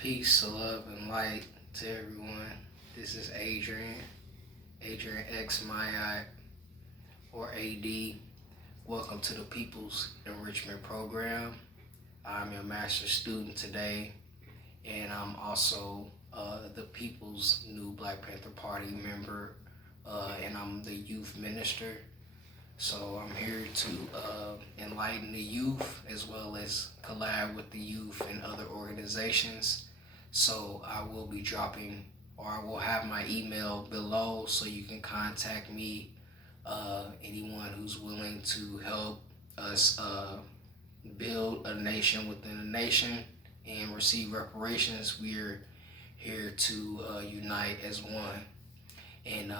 Peace, love, and light to everyone. This is Adrian X, Maat, or AD. Welcome to the People's Enrichment Program. I'm your master student today, and I'm also the People's New Black Panther Party member, and I'm the youth minister. So I'm here to enlighten the youth as well as collab with the youth and other organizations. So I will be dropping, or I will have my email below so you can contact me. Anyone who's willing to help us build a nation within a nation and receive reparations, we're here to unite as one. And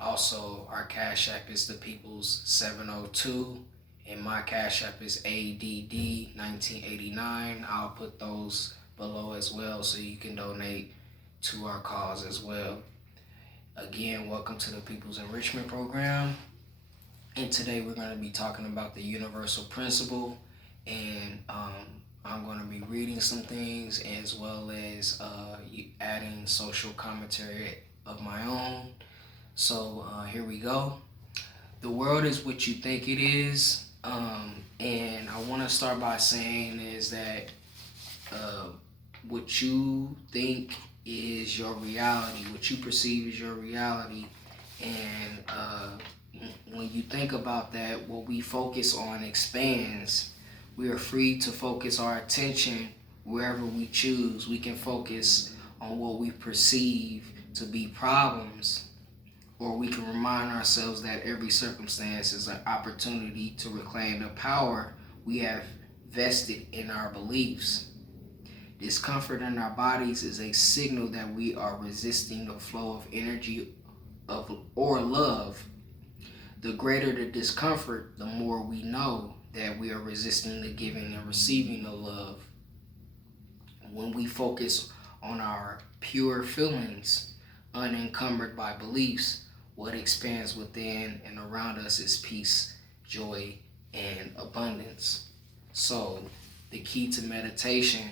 also our Cash App is the People's 702, and my Cash App is ADD 1989. I'll put those below as well so you can donate to our cause as well. Again, welcome to the People's Enrichment Program. And today we're going to be talking about the universal principle, and I'm going to be reading some things as well as adding social commentary of my own. So here we go. The world is what you think it is, and I want to start by saying is that what you think is your reality, what you perceive as your reality, and when you think about that, what we focus on expands. We are free to focus our attention wherever we choose. We can focus on what we perceive to be problems, or we can remind ourselves that every circumstance is an opportunity to reclaim the power we have vested in our beliefs. Discomfort in our bodies is a signal that we are resisting the flow of energy or love. The greater the discomfort, the more we know that we are resisting the giving and receiving of love. When we focus on our pure feelings, unencumbered by beliefs, what expands within and around us is peace, joy, and abundance. So the key to meditation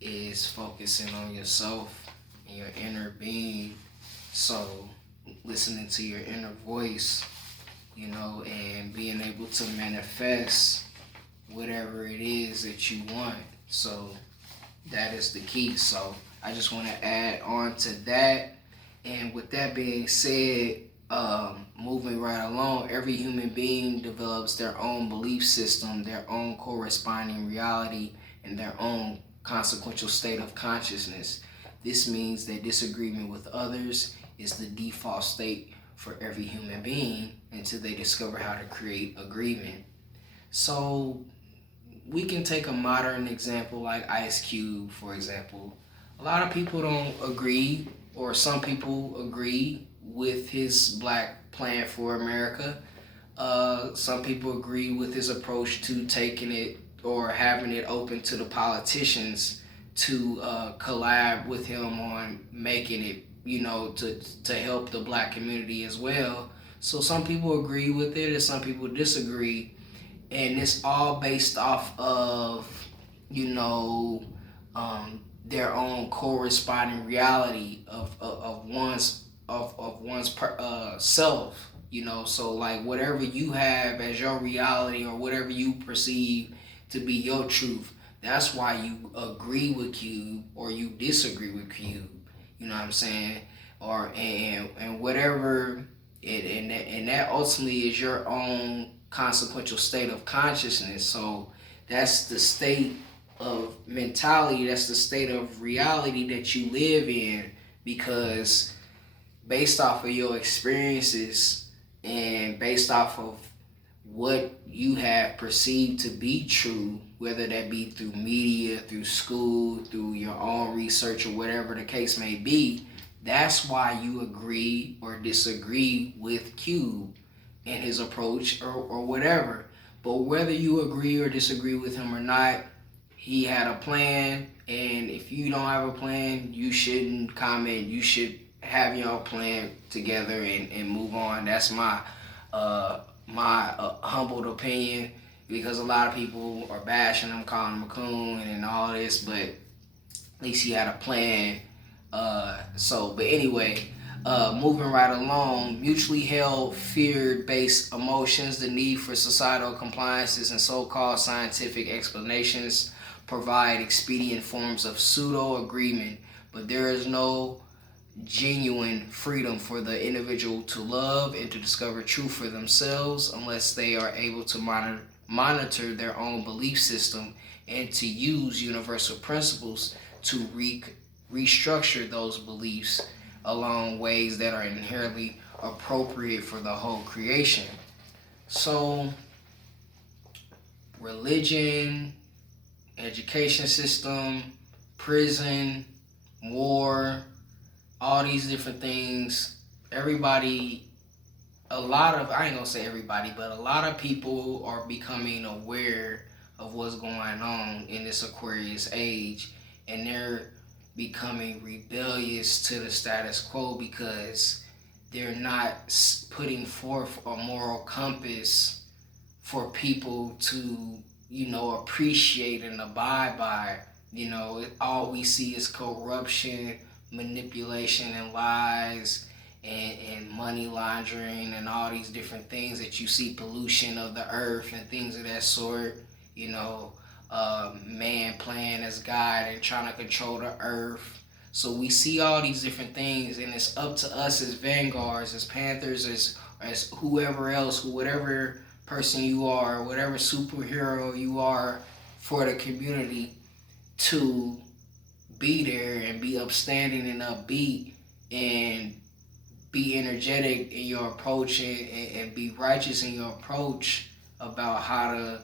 is focusing on yourself and your inner being. So listening to your inner voice, and being able to manifest whatever it is that you want. So that is the key. So I just want to add on to that. And with that being said, moving right along, every human being develops their own belief system, their own corresponding reality, and their own consequential state of consciousness. This means that disagreement with others is the default state for every human being until they discover how to create agreement. So we can take a modern example like Ice Cube, for example. A lot of people don't agree, or some people agree with his Black Plan for America. Some people agree with his approach to taking it or having it open to the politicians to collab with him on making it, to help the Black community as well. So some people agree with it and some people disagree. And it's all based off of, their own corresponding reality of one's self. So like whatever you have as your reality or whatever you perceive to be your truth, that's why you agree with Cube or you disagree with Cube. You know what I'm saying? Or and whatever it and that ultimately is your own consequential state of consciousness. So that's the state of mentality, that's the state of reality that you live in, because based off of your experiences and based off of what you have perceived to be true, whether that be through media, through school, through your own research, or whatever the case may be, that's why you agree or disagree with Cube and his approach or whatever. But whether you agree or disagree with him or not, he had a plan, and if you don't have a plan, you shouldn't comment. You should have your plan together and move on. That's my humbled opinion, because a lot of people are bashing him, calling him a coon and all this, but least he had a plan. But anyway, moving right along, mutually held fear-based emotions, the need for societal compliances, and so-called scientific explanations provide expedient forms of pseudo-agreement, but there is no genuine freedom for the individual to love and to discover truth for themselves unless they are able to monitor their own belief system and to use universal principles to restructure those beliefs along ways that are inherently appropriate for the whole creation. So, religion, education system, prison, war, all these different things, everybody, I ain't gonna say everybody, but a lot of people are becoming aware of what's going on in this Aquarius age, and they're becoming rebellious to the status quo because they're not putting forth a moral compass for people to, appreciate and abide by. All we see is corruption, manipulation, and lies, and money laundering, and all these different things that you see, pollution of the earth and things of that sort. Man playing as God and trying to control the earth. So we see all these different things, and it's up to us as vanguards, as panthers, as whoever else, whatever person you are, whatever superhero you are for the community, to be there and be upstanding and upbeat and be energetic in your approach, and be righteous in your approach about how to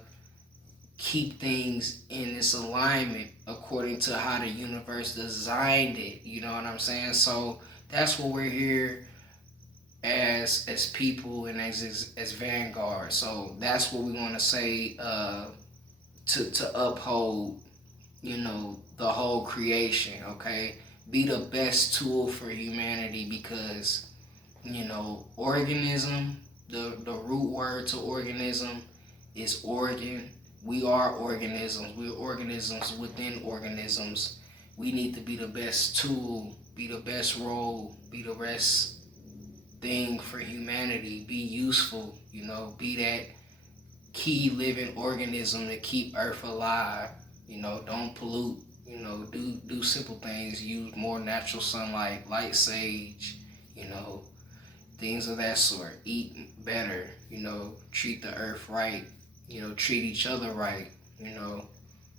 keep things in this alignment according to how the universe designed it. You know what I'm saying? So that's what we're here as people and as vanguard. So that's what we want to say, to uphold, the whole creation. Okay, be the best tool for humanity, because organism, the root word to organism is organ. We are organisms. We're organisms within organisms. We need to be the best tool, be the best role, be the best thing for humanity, be useful, be that key living organism to keep Earth alive. Don't pollute, do simple things, use more natural sunlight, light sage, things of that sort. Eat better, treat the earth right, treat each other right,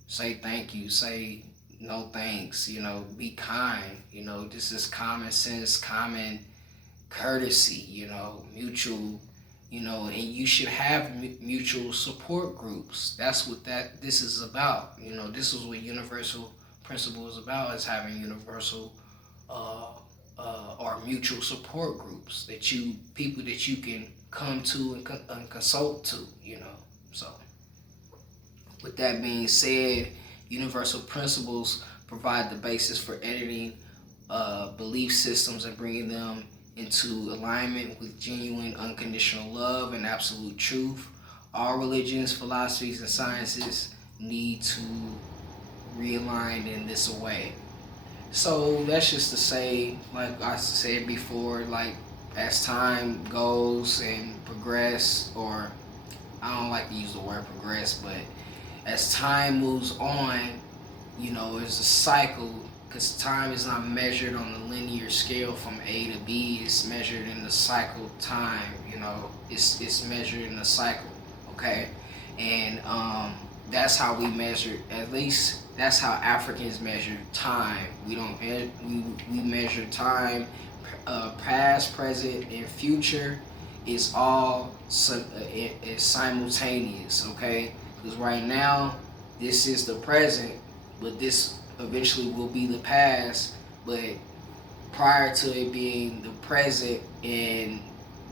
say thank you, say no thanks, be kind, this is common sense, common courtesy, mutual, and you should have mutual support groups. That's what this is about. This is what universal principle is about, is having universal or mutual support groups, people that you can come to and consult to, So with that being said, universal principles provide the basis for editing belief systems and bringing them into alignment with genuine unconditional love and absolute truth. All religions, philosophies, and sciences need to realign in this way. So that's just to say, like I said before, like as time goes and progress, or I don't like to use the word progress, but as time moves on, it's a cycle, because time is not measured on the linear scale from A to B. It's measured in the cycle time. It's measured in the cycle. Okay, and that's how we measure. At least that's how Africans measure time. We don't we measure time, past, present, and future. It's all it's simultaneous. Okay, because right now this is the present, but this eventually will be the past. But prior to it being the present and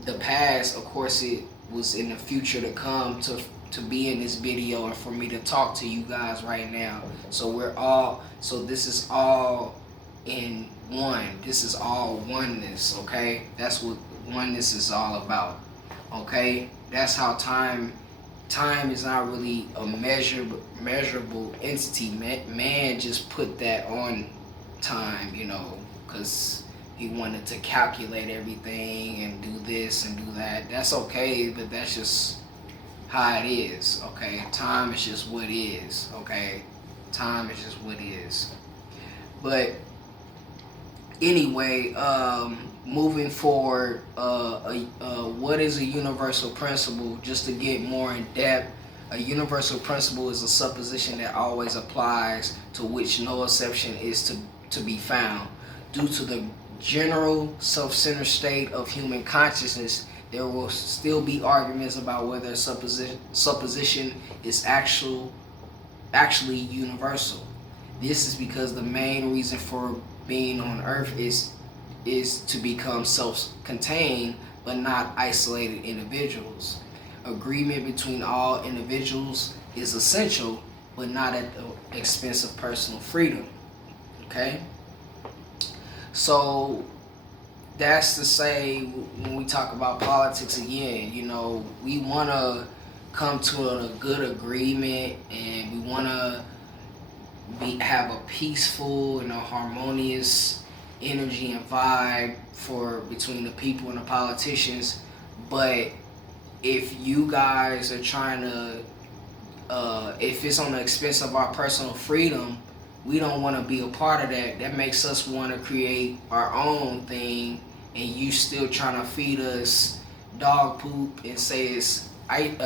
the past, of course, it was in the future to come to be in this video and for me to talk to you guys right now. So this is all in one. This is all oneness. Okay, that's what oneness is all about. Okay, that's how time is not really a measurable entity. Man just put that on time, because he wanted to calculate everything and do this and do that. That's okay, but that's just how it is, okay? Time is just what is, okay? Time is just what is. But anyway, moving forward, what is a universal principle? Just to get more in depth, a universal principle is a supposition that always applies, to which no exception is to be found. Due to the general self-centered state of human consciousness, there will still be arguments about whether a supposition is actually universal. This is because the main reason for being on Earth is to become self-contained but not isolated individuals. Agreement between all individuals is essential, but not at the expense of personal freedom. Okay? So that's to say, when we talk about politics again, we want to come to a good agreement, and we want to have a peaceful and a harmonious energy and vibe between the people and the politicians. But if you guys are trying to, if it's on the expense of our personal freedom, we don't want to be a part of that. That makes us want to create our own thing, and you still trying to feed us dog poop and say it's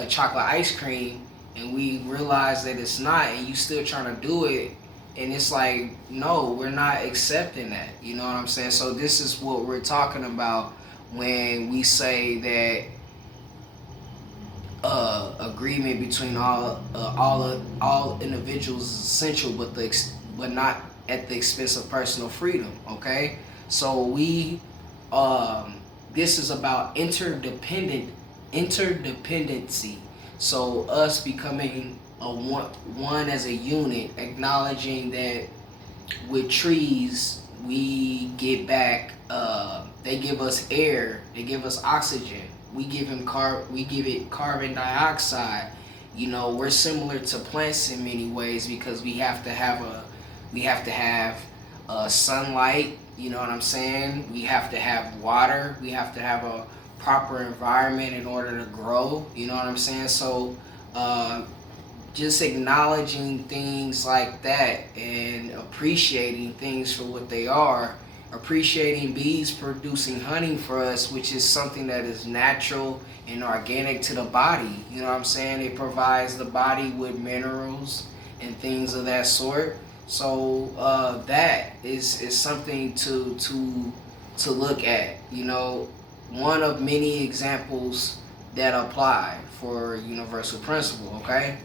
chocolate ice cream, and we realize that it's not, and you still trying to do it, and it's like, no, we're not accepting that. You know what I'm saying? So this is what we're talking about when we say that agreement between all individuals is essential, but not at the expense of personal freedom. Okay, so this is about interdependency. So us becoming one as a unit, acknowledging that with trees we get back. They give us air. They give us oxygen. We give it carbon dioxide. We're similar to plants in many ways because we have to have sunlight. You know what I'm saying? We have to have water. We have to have a proper environment in order to grow. You know what I'm saying? So just acknowledging things like that and appreciating things for what they are. Appreciating bees producing honey for us, which is something that is natural and organic to the body. You know what I'm saying? It provides the body with minerals and things of that sort. So that is something to look at. One of many examples that apply for universal principle. Okay.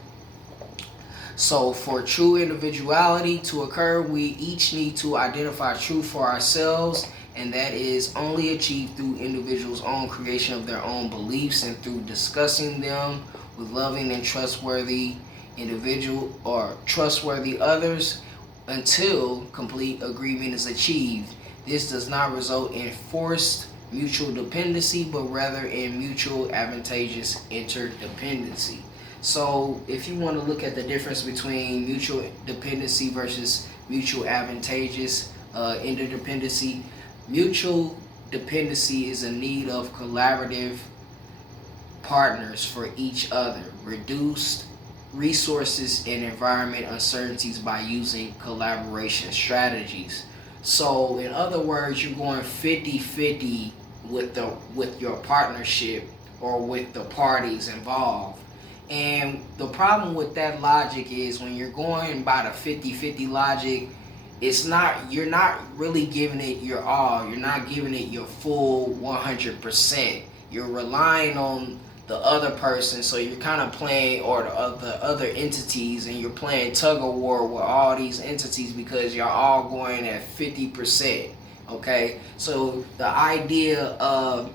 So for true individuality to occur, we each need to identify truth for ourselves, and that is only achieved through individuals' own creation of their own beliefs and through discussing them with loving and trustworthy individual or trustworthy others until complete agreement is achieved. This does not result in forced mutual dependency, but rather in mutual advantageous interdependency. So if you want to look at the difference between mutual dependency versus mutual advantageous interdependency, mutual dependency is a need of collaborative partners for each other, reduced resources and environment uncertainties by using collaboration strategies. So in other words, you're going 50-50 with your partnership or with the parties involved. And the problem with that logic is when you're going by the 50-50 logic, you're not really giving it your all. You're not giving it your full 100%. You're relying on the other person, so you're kind of playing, or the other entities, and you're playing tug of war with all these entities because you're all going at 50%. Okay, so when the idea of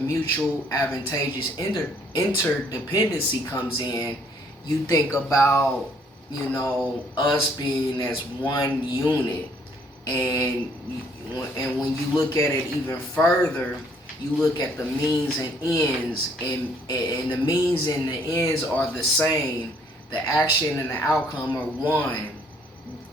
mutual advantageous interdependency comes in, you think about us being as one unit, and when you look at it even further, you look at the means and ends, and the means and the ends are the same. The action and the outcome are one.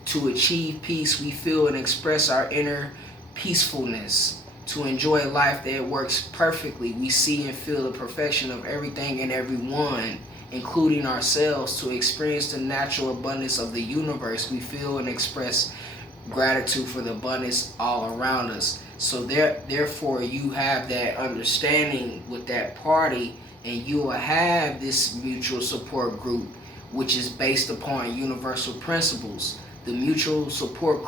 To achieve peace, we feel and express our inner peacefulness. To enjoy life that works perfectly, we see and feel the perfection of everything and everyone, including ourselves. To experience the natural abundance of the universe, we feel and express gratitude for the abundance all around us. So therefore, you have that understanding with that party, and you will have this mutual support group, which is based upon universal principles. The mutual support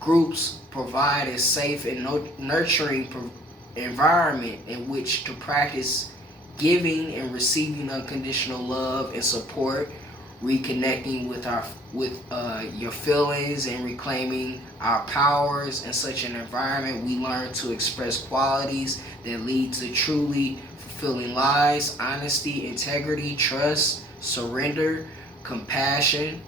groups provide a safe and nurturing environment in which to practice giving and receiving unconditional love and support, reconnecting with your feelings and reclaiming our powers. In such an environment, we learn to express qualities that lead to truly fulfilling lives: honesty, integrity, trust, surrender, compassion,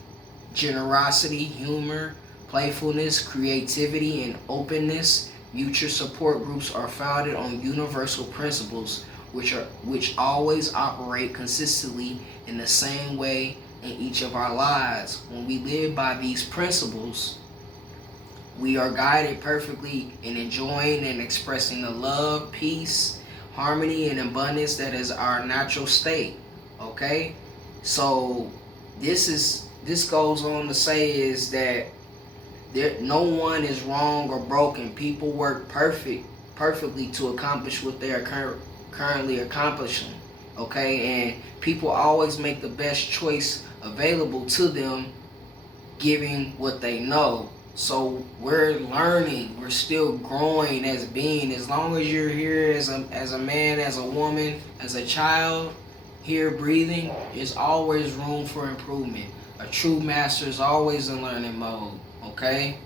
generosity, humor, playfulness, creativity, and openness. Mutual support groups are founded on universal principles which always operate consistently in the same way in each of our lives. When we live by these principles, we are guided perfectly in enjoying and expressing the love, peace, harmony, and abundance that is our natural state. Okay? So this goes on to say is that no one is wrong or broken. People work perfectly to accomplish what they are currently accomplishing. Okay? And people always make the best choice available to them, giving what they know. So we're learning, we're still growing as being. As long as you're here as a man, as a woman, as a child, here breathing, there's always room for improvement. A true master is always in learning mode. Okay?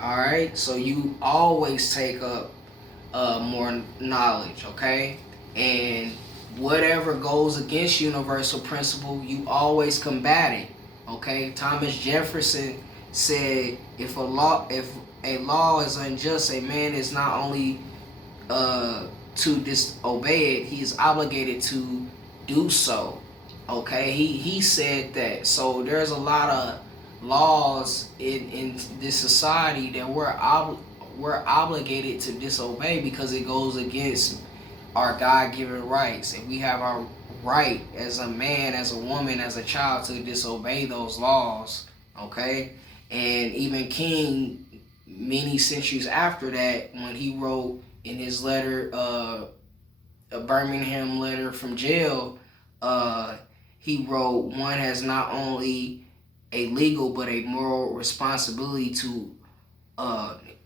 Alright? So you always take up more knowledge, okay? And whatever goes against universal principle, you always combat it. Okay? Thomas Jefferson said, if a law is unjust, a man is not only to disobey it, he is obligated to do so. Okay? He said that. So there's a lot of laws in this society that we're obligated to disobey because it goes against our God-given rights, and we have our right as a man, as a woman, as a child to disobey those laws. Okay? And even King, many centuries after that, when he wrote in his letter, a Birmingham letter from jail, he wrote, one has not only a legal but a moral responsibility to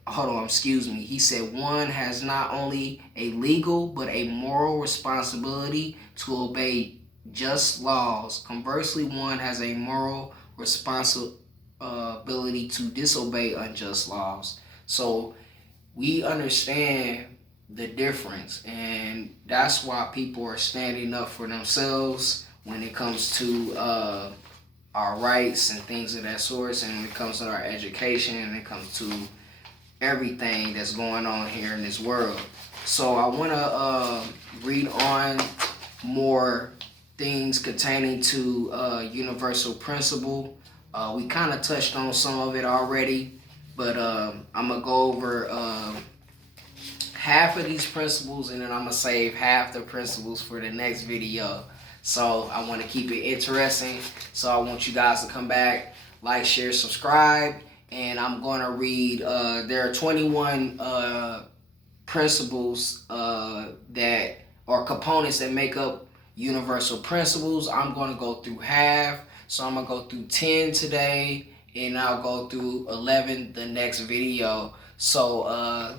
he said one has not only a legal but a moral responsibility to obey just laws. Conversely, one has a moral responsibility to disobey unjust laws. So we understand the difference, and that's why people are standing up for themselves when it comes to our rights and things of that sort, and when it comes to our education, and it comes to everything that's going on here in this world. So I want to read on more things pertaining to universal principle. We kind of touched on some of it already, but I'm going to go over half of these principles, and then I'm going to save half the principles for the next video. So I want to keep it interesting. So I want you guys to come back, like, share, subscribe. And I'm going to read, there are 21 principles that are components that make up universal principles. I'm going to go through half. So I'm going to go through 10 today, and I'll go through 11 the next video. So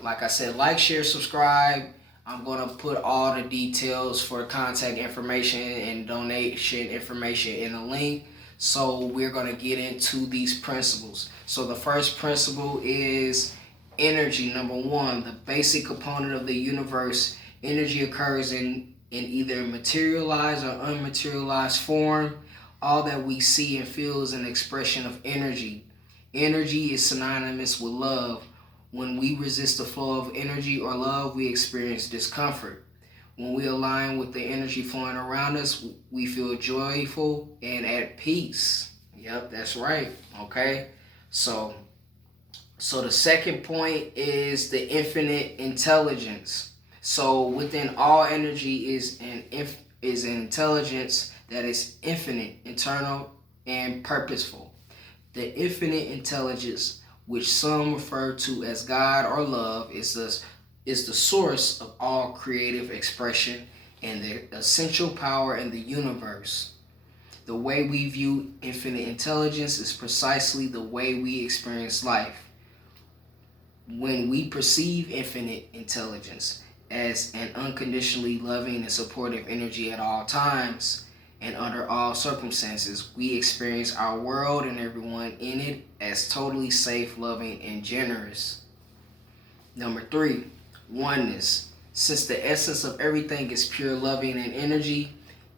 like I said, like, share, subscribe. I'm going to put all the details for contact information and donation information in the link. So we're going to get into these principles. So the first principle is energy. Number one, the basic component of the universe. Energy occurs in either materialized or unmaterialized form. All that we see and feel is an expression of energy. Energy is synonymous with love. When we resist the flow of energy or love, we experience discomfort. When we align with the energy flowing around us, we feel joyful and at peace. Yep, that's right. Okay. So the second point is the infinite intelligence. So within all energy is an intelligence that is infinite, eternal, and purposeful. The infinite intelligence, which some refer to as God or love, is the source of all creative expression and the essential power in the universe. The way we view infinite intelligence is precisely the way we experience life. When we perceive infinite intelligence as an unconditionally loving and supportive energy at all times and under all circumstances, we experience our world and everyone in it as totally safe, loving, and generous. Number 3, oneness. Since the essence of everything is pure loving and energy,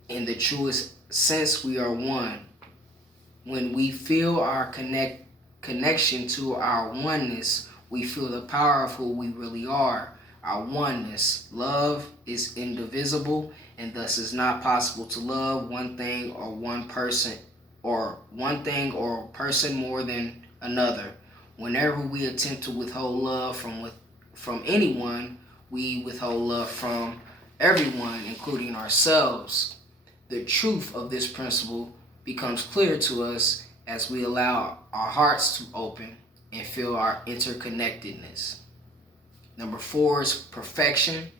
in the truest sense, we are one. When we feel our connection to our oneness, we feel the power of who we really are. Our oneness. Love is indivisible, and thus is not possible to love one thing or person more than another. Whenever we attempt to withhold love from anyone, we withhold love from everyone, including ourselves. The truth of this principle becomes clear to us as we allow our hearts to open and feel our interconnectedness. Number 4 is perfection.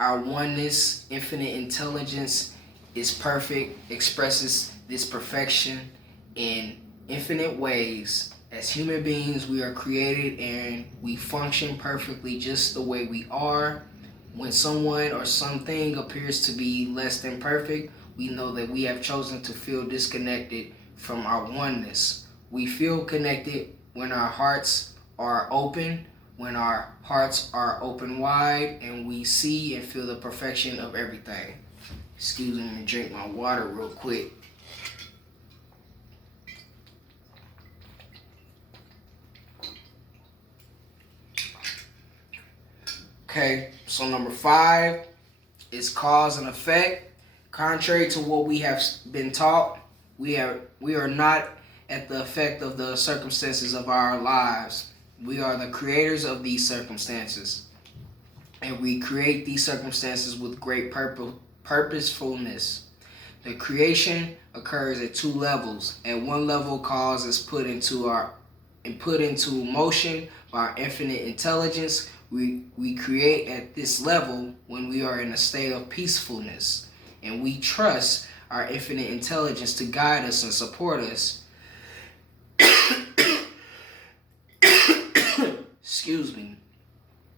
Our oneness, infinite intelligence, is perfect, expresses this perfection in infinite ways. As human beings, we are created and we function perfectly just the way we are. When someone or something appears to be less than perfect, we know that we have chosen to feel disconnected from our oneness. We feel connected when our hearts are open, wide, and we see and feel the perfection of everything. Excuse me, I'm gonna drink my water real quick. Okay, so number 5 is cause and effect. Contrary to what we have been taught, we are not at the effect of the circumstances of our lives. We are the creators of these circumstances, and we create these circumstances with great purposefulness. The creation occurs at 2 levels. At one level, cause is put into motion by our infinite intelligence. We create at this level when we are in a state of peacefulness, and we trust our infinite intelligence to guide us and support us. Excuse me.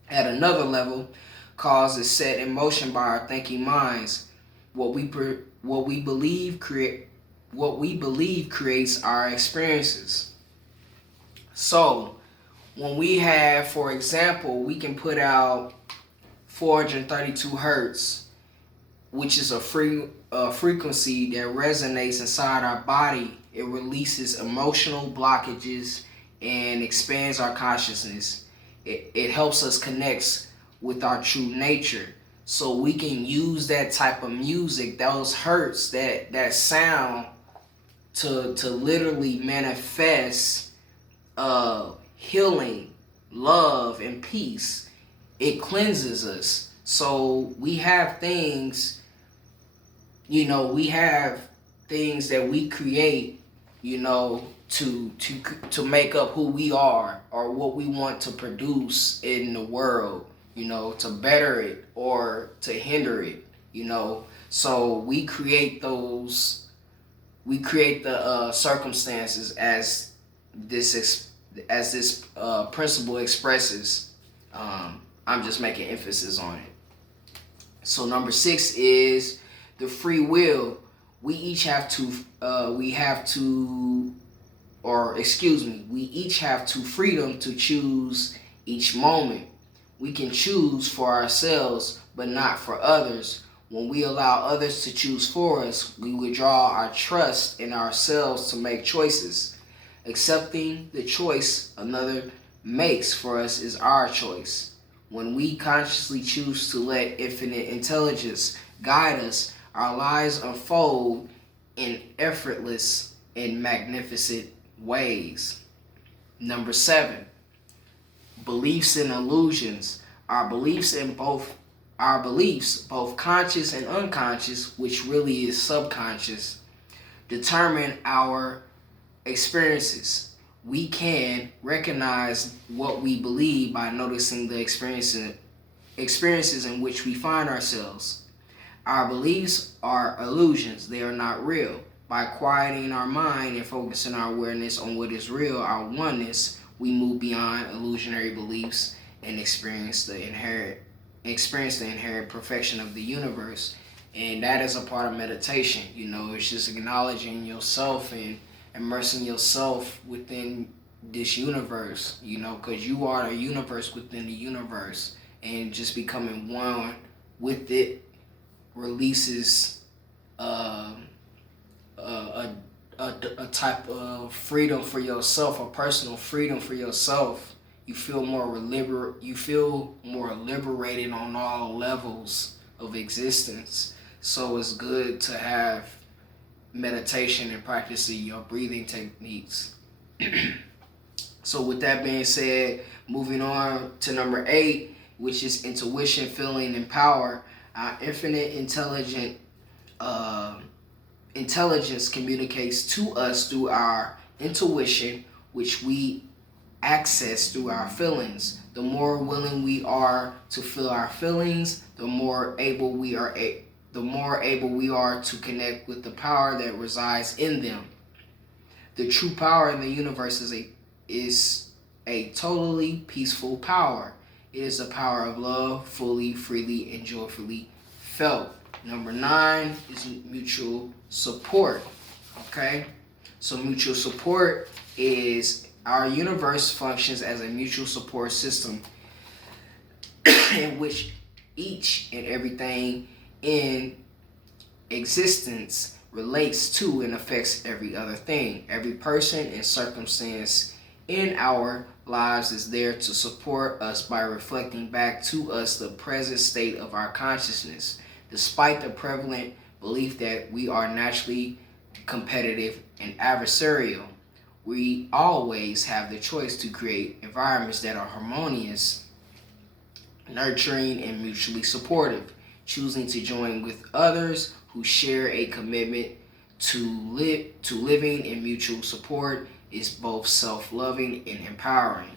At another level, cause is set in motion by our thinking minds. What we believe creates our experiences. So, when we have, for example, we can put out 432 hertz, which is a frequency that resonates inside our body. It releases emotional blockages and expands our consciousness. It helps us connect with our true nature. So we can use that type of music, those hertz, that sound to literally manifest healing, love, and peace. It cleanses us. So we have things, we have things that we create, to make up who we are or what we want to produce in the world, to better it or to hinder it, So we create the circumstances as this principle expresses. I'm just making emphasis on it. So number 6 is the free will. We each have freedom to choose each moment. We can choose for ourselves, but not for others. When we allow others to choose for us, we withdraw our trust in ourselves to make choices. Accepting the choice another makes for us is our choice. When we consciously choose to let infinite intelligence guide us, our lives unfold in effortless in magnificent ways. Number 7, beliefs and illusions. Our beliefs, both conscious and unconscious, which really is subconscious, determine our experiences. We can recognize what we believe by noticing the experiences in which we find ourselves. Our beliefs are illusions, they are not real. By quieting our mind and focusing our awareness on what is real, our oneness, we move beyond illusionary beliefs and experience the inherent perfection of the universe. And that is a part of meditation. It's just acknowledging yourself and immersing yourself within this universe, because you are the universe within the universe, and just becoming one with it releases a type of freedom for yourself, a personal freedom for yourself. You feel more liberated on all levels of existence. So it's good to have meditation and practicing your breathing techniques. So with that being said, moving on to number 8, which is intuition, feeling, and power. Our infinite intelligence communicates to us through our intuition, which we access through our feelings. The more willing we are to feel our feelings, the more able we are to connect with the power that resides in them. The true power in the universe is a totally peaceful power. It is the power of love, fully, freely, and joyfully felt. Number 9 is mutual support. Okay? So mutual support is our universe functions as a mutual support system in which each and everything in existence relates to and affects every other thing. Every person and circumstance in our lives is there to support us by reflecting back to us the present state of our consciousness. Despite the prevalent belief that we are naturally competitive and adversarial, we always have the choice to create environments that are harmonious, nurturing, and mutually supportive. Choosing to join with others who share a commitment to living in mutual support is both self-loving and empowering.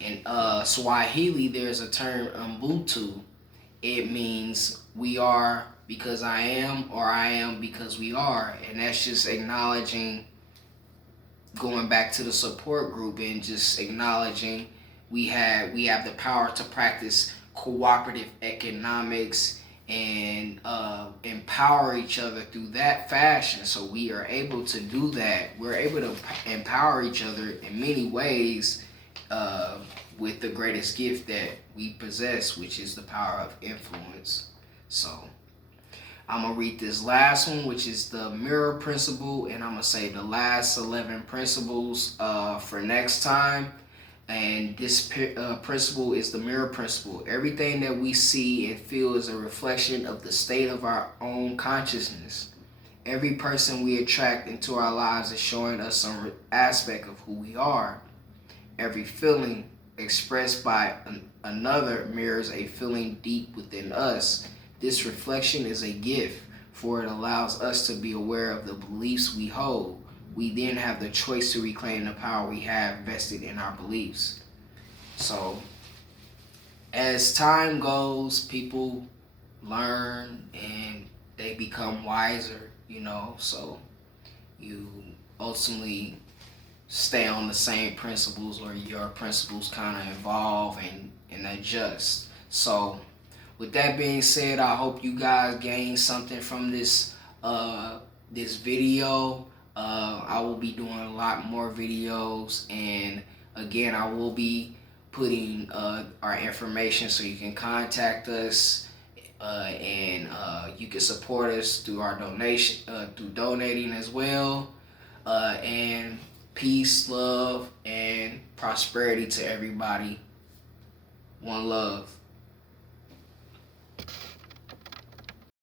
In Swahili, there's a term Ubuntu. It means we are because I am, or I am because we are, and that's just acknowledging, going back to the support group and just acknowledging we have the power to practice cooperative economics and empower each other through that fashion. So we are able to do that. We're able to empower each other in many ways with the greatest gift that we possess, which is the power of influence. So I'm going to read this last one, which is the mirror principle, and I'm going to say the last 11 principles for next time. And this principle is the mirror principle. Everything that we see and feel is a reflection of the state of our own consciousness. Every person we attract into our lives is showing us some aspect of who we are. Every feeling expressed by another mirrors a feeling deep within us. This reflection is a gift, for it allows us to be aware of the beliefs we hold. We then have the choice to reclaim the power we have vested in our beliefs. So, as time goes, people learn and they become wiser, so you ultimately stay on the same principles, or your principles kind of evolve and adjust. So, with that being said, I hope you guys gain something from this video. I will be doing a lot more videos, and again, I will be putting our information so you can contact us, and you can support us through our donation, through donating as well. And peace, love, and prosperity to everybody. One love.